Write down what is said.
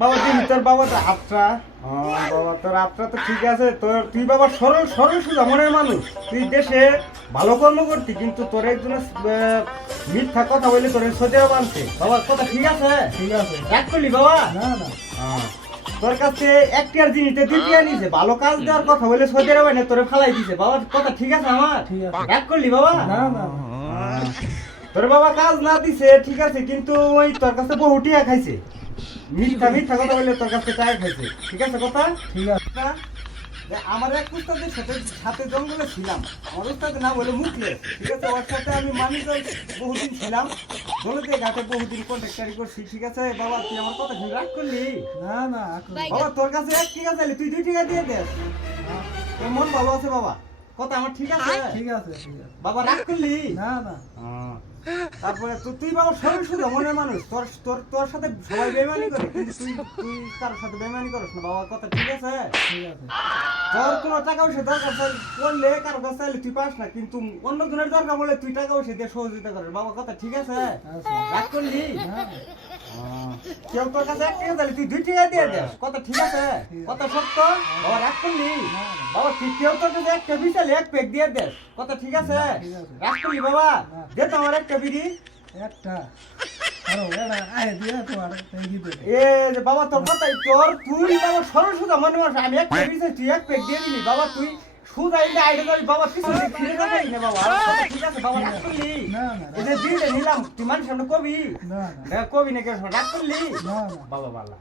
বাবা দিন তোর বাবা তো আত্রা বাবা তোর আত্রা তো ঠিক আছে তোর তুই বাবা সরল সরল সোজা মনের মানুষ তুই দেশে ভালো কর্ম করতি কিন্তু তোর একজন মিথ্যা কথা বলে তোর সোজা বানছে বাবা কথা ঠিক আছে ঠিক আছে। এক করলি বাবা না না তোর কাছে একটি আর জিনিসে দ্বিতীয় নিছে ভালো কাজ দেওয়ার কথা বলে সোজা বানে তোরে ফালাই দিছে বাবা কথা ঠিক আছে আমার ঠিক আছে। এক করলি বাবা না না তোর বাবা কাজ না দিছে ঠিক আছে কিন্তু ওই তোর কাছে বহু টিয়া খাইছে মিথ্যা মিথ্যা কথা বলে তোর কাছে টাকা খাইছে ঠিক আছে কথা ঠিক আছে। না, যে আমার এক উস্তাদের সাথে সাথে জঙ্গলে ছিলাম আমার উস্তাদের নাম হলো মুখলে ঠিক আছে ওর সাথে আমি মানুষের বহুদিন ছিলাম দৌলতে ঘাটে বহুদিন কন্ট্রাক্টারি করছি ঠিক আছে বাবা তুই আমার কথা শুনে রাগ করলি না না এখন বাবা তোর কাছে এক ঠিক আছে তুই 2 টাকা দিয়ে দে তোর মন ভালো আছে বাবা কথা আমার ঠিক আছে ঠিক আছে ঠিক আছে। বাবা রাগ করলি না না তারপরে তুই বাবা সরল সোজা মনের মানুষ তোর তোর তোর সাথে সবাই বেমানি করে কিন্তু তুই তুই কারোর সাথে বেমানি করিস না বাবা কথা ঠিক আছে ঠিক আছে। তোর কোনো টাকা পয়সা দরকার পড়লে কারো কাছে চাইলে তুই পাস না কিন্তু অন্য জনের দরকার বলে তুই টাকা পয়সা দিয়ে সহযোগিতা করিস বাবা কথা ঠিক আছে আচ্ছা। রাগ করলি না কেউ তোর কাছে 1 টাকা চাইলে তুই 2 টাকা দিয়ে দে কথা ঠিক আছে কথা সত্য বাবা রাগ করলি বাবা তুই কেউ তোর কাছে 1 টা বিছালে 1 প্যাক দিয়ে দে কথা ঠিক আছে ঠিক আছে। রাগ করলি বাবা দে তো আমার 1 টা বিড়ি একটা আরো এটা আয় দিয়ে তোমার এই দিতে এ যে বাবা তোর কথাই তোর তুই বাবা সরল সোজা মনে মানুষ আমি 1 প্যাক দিছি তুই 1 প্যাক দিয়ে দিলি বাবা তুই সুদা ইন্দা আইডা যাবি বাবা পিছনে ফিরে যাবি না বাবা কথা ঠিক আছে বাবা রাগ করলি না না এই যে দিলে নিলাম তুই মানুষ সামনে কবি না না কবি না কেন রাগ করলি না না বাবা বালা